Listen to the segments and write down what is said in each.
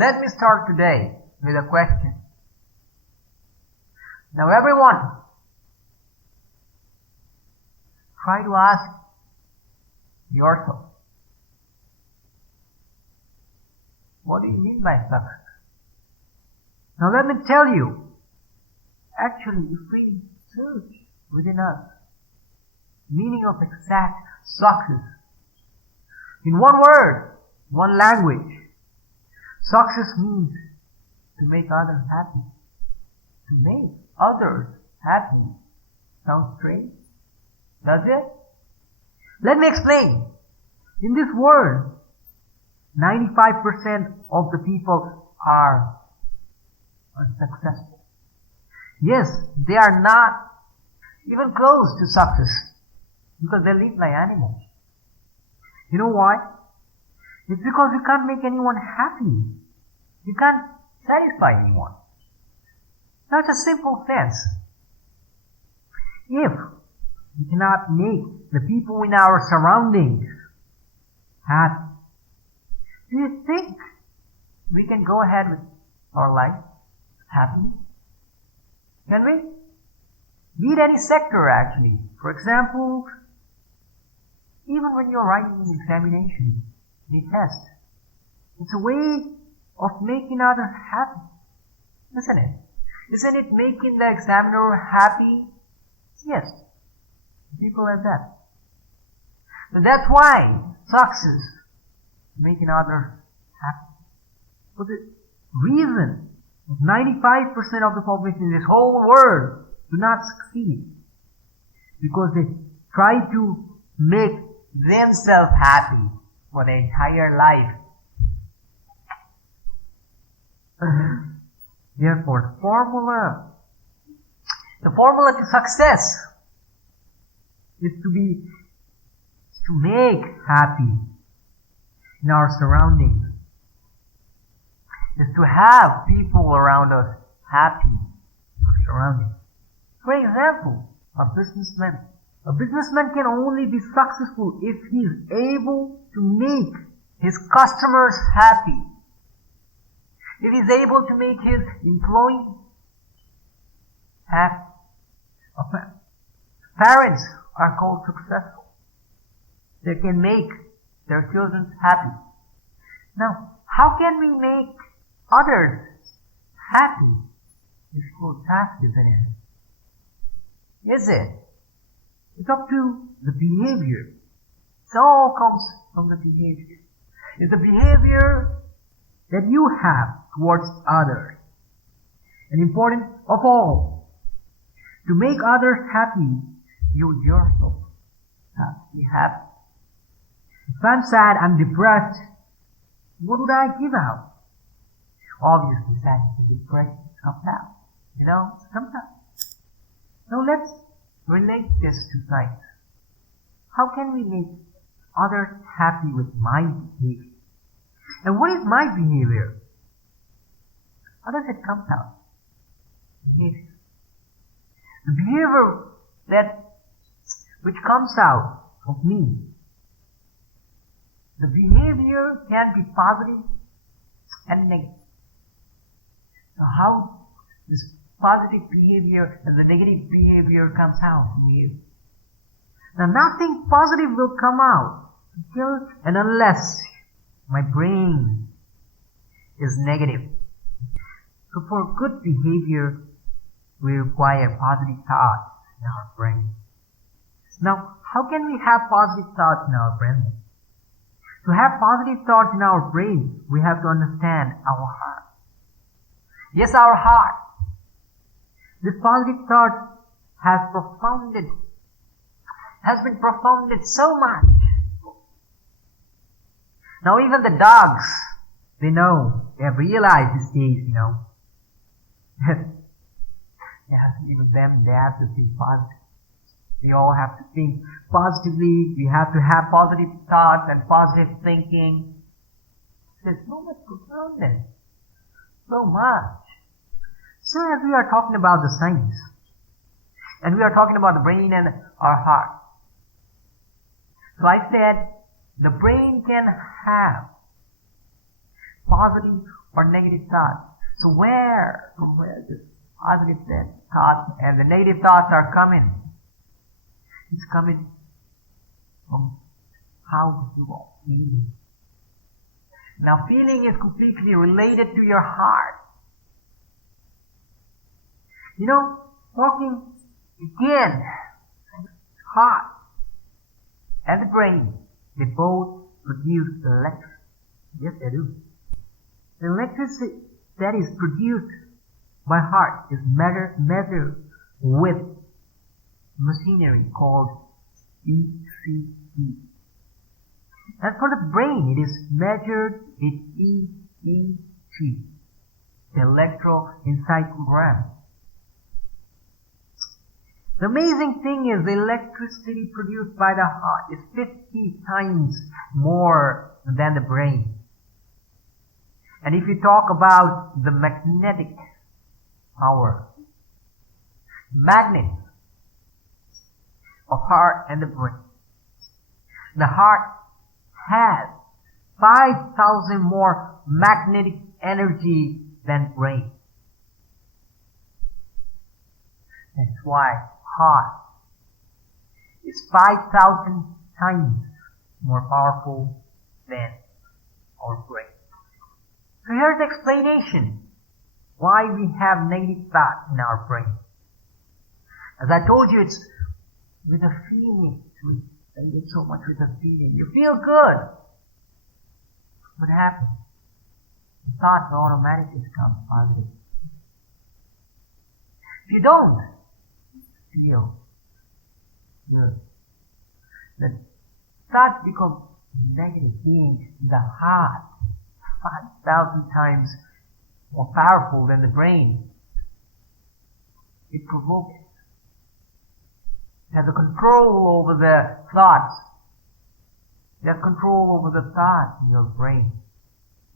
Let me start today with a question. Now everyone, try to ask yourself, what do you mean by success? Now let me tell you, actually if we search within us, meaning of exact success, in one word, one language, success means to make others happy. To make others happy. Sounds strange? Does it? Let me explain. In this world, 95% of the people are unsuccessful. Yes, they are not even close to success because they live like animals. You know why? It's because you can't make anyone happy. You can't satisfy anyone. Now it's a simple sense. If we cannot make the people in our surroundings happy, do you think we can go ahead with our life happy? Can we? Be it any sector actually. For example, even when you're writing an examination, a test, it's a way of making others happy, isn't it? Isn't it making the examiner happy? Yes, people like that. So that's why success, making others happy. But the reason 95% of the population in this whole world do not succeed, because they try to make themselves happy for their entire life. Therefore, the formula to success is to make happy in our surroundings, is to have people around us happy in our surroundings. For example, a businessman. A businessman can only be successful if he is able to make his customers happy. If he is able to make his employees happy. Parents are called successful. They can make their children happy. Now, how can we make others happy? It's called task, isn't it? Is it? It's up to the behavior. It all comes from the behavior. It's the behavior that you have towards others. And important of all, to make others happy, you yourself have to be happy. If I'm sad, I'm depressed, what would I give out? Obviously, sadness and depression comes out. Sometimes. Now let's relate this to science. How can we make others happy with my behavior? And what is my behavior? How does it come out? Behavior. The behavior which comes out of me. The behavior can be positive and negative. So how this positive behavior and the negative behavior comes out from you? Now nothing positive will come out until and unless my brain is negative. So for good behavior, we require positive thoughts in our brain. Now, how can we have positive thoughts in our brain? To have positive thoughts in our brain, we have to understand our heart. Yes, our heart. This positive thought has been profounded so much. Now even the dogs, they have realized these days, even them, they have to think positive. We all have to think positively. We have to have positive thoughts and positive thinking. There's so much profoundness. So much. So as we are talking about the science, and we are talking about the brain and our heart. So I said, the brain can have positive or negative thoughts. So from where this positive thoughts and the negative thoughts are coming? It's coming from how you are feeling. Now, feeling is completely related to your heart. Talking again, heart and the brain, they both produce electricity. Yes, they do. The electricity that is produced by heart is measured with machinery called ECG. As for the brain, it is measured with EEG, the electroencephalogram. The amazing thing is the electricity produced by the heart is 50 times more than the brain. And if you talk about the magnetic power, magnets of heart and the brain, the heart has 5,000 more magnetic energy than brain. That's why heart is 5,000 times more powerful than our brain. So here's the explanation why we have negative thoughts in our brain. As I told you, it's with a feeling. It's so much with a feeling. You feel good. What happens? The thoughts automatically come positive. If you don't feel good, the thoughts become negative, being the heart 5,000 times more powerful than the brain. It provokes. It has a control over the thoughts. It has control over the thoughts in your brain.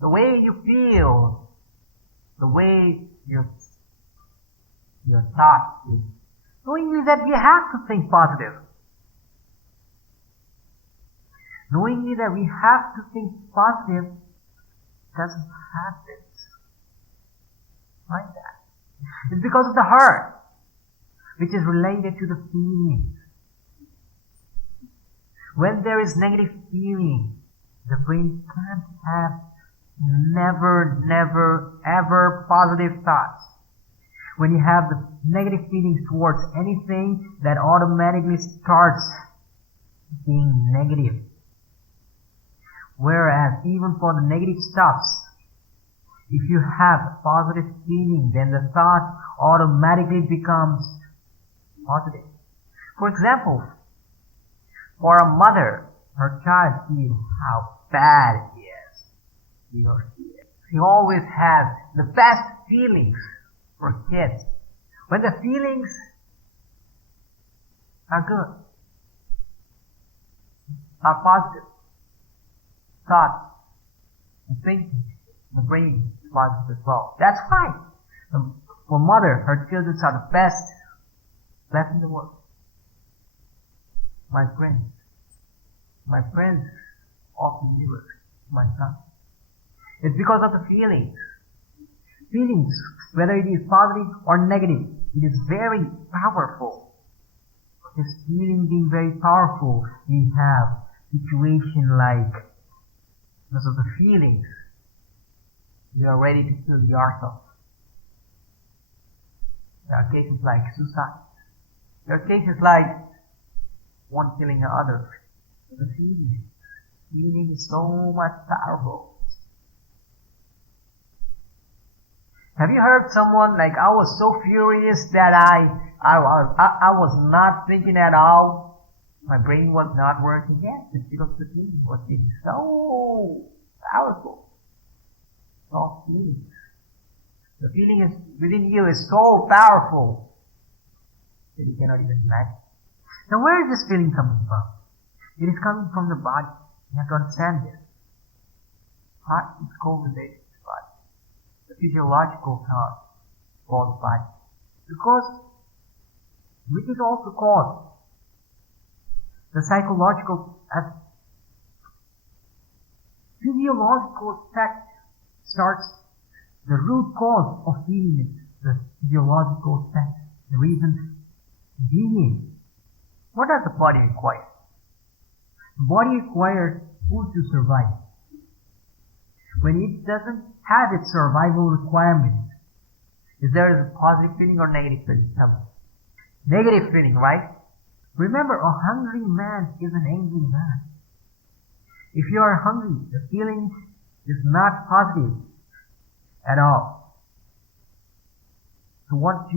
The way you feel, the way your thoughts feel. Knowing that we have to think positive. Knowing that we have to think positive doesn't happen like that. It's because of the heart, which is related to the feelings. When there is negative feeling, the brain can't have never, ever positive thoughts. When you have the negative feelings towards anything, that automatically starts being negative. Whereas even for the negative stuffs, if you have a positive feeling, then the thought automatically becomes positive. For example, for a mother, her child feels how bad he is. She always has the best feelings for kids. When the feelings are good, are positive, thoughts and thinking, the brain is positive as well. That's fine. For mother, her children are the best in the world. My friends often give it to my son. It's because of the feelings. Feelings, whether it is positive or negative, it is very powerful. This feeling being very powerful, we have situation like, because of the feelings, we are ready to kill ourselves. There are cases like suicide. There are cases like one killing the other. The feeling is so much powerful. Have you heard someone like, I was so furious that I was not thinking at all. My brain was not working. Yes, it's because the feeling was being so powerful. All feelings. The feeling is within you is so powerful that you cannot even imagine. Now, where is this feeling coming from? It is coming from the body. You have to understand this. Heart is correlated to the body. The physiological part called the body. Because, which is also called the psychological physiological effect starts The root cause of feeling is the physiological sense. The reason being, what does the body require? The body requires food to survive. When it doesn't have its survival requirements, is there a positive feeling or negative feeling? Negative feeling, right? Remember, a hungry man is an angry man. If you are hungry, the feeling is not positive at all. So what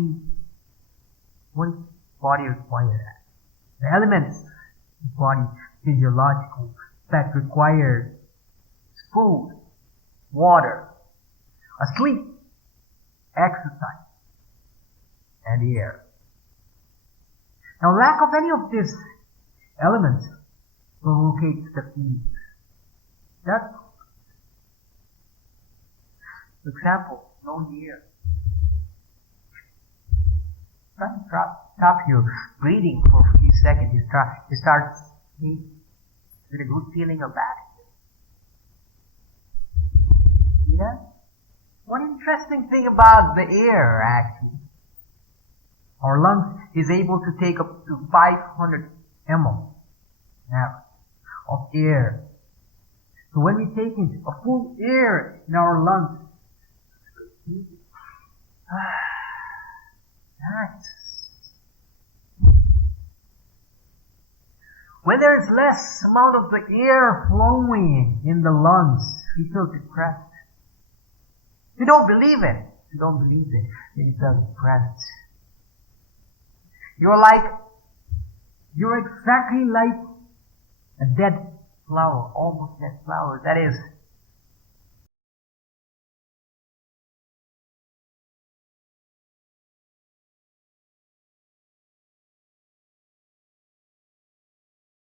body requires? The elements the body physiological that requires food, water, sleep, exercise, and air. Now, lack of any of these elements provocates the feelings. That's, for example, no air. Stop your breathing for a few seconds. You start with a good feeling or bad. Yeah? One interesting thing about the air, actually, our lungs is able to take up to 500 ml now of air. So when we take in a full air in our lungs, when there is less amount of the air flowing in the lungs, we feel depressed. You don't believe it. You don't believe it. You feel depressed. You're exactly like a dead flower, almost dead flower. That is,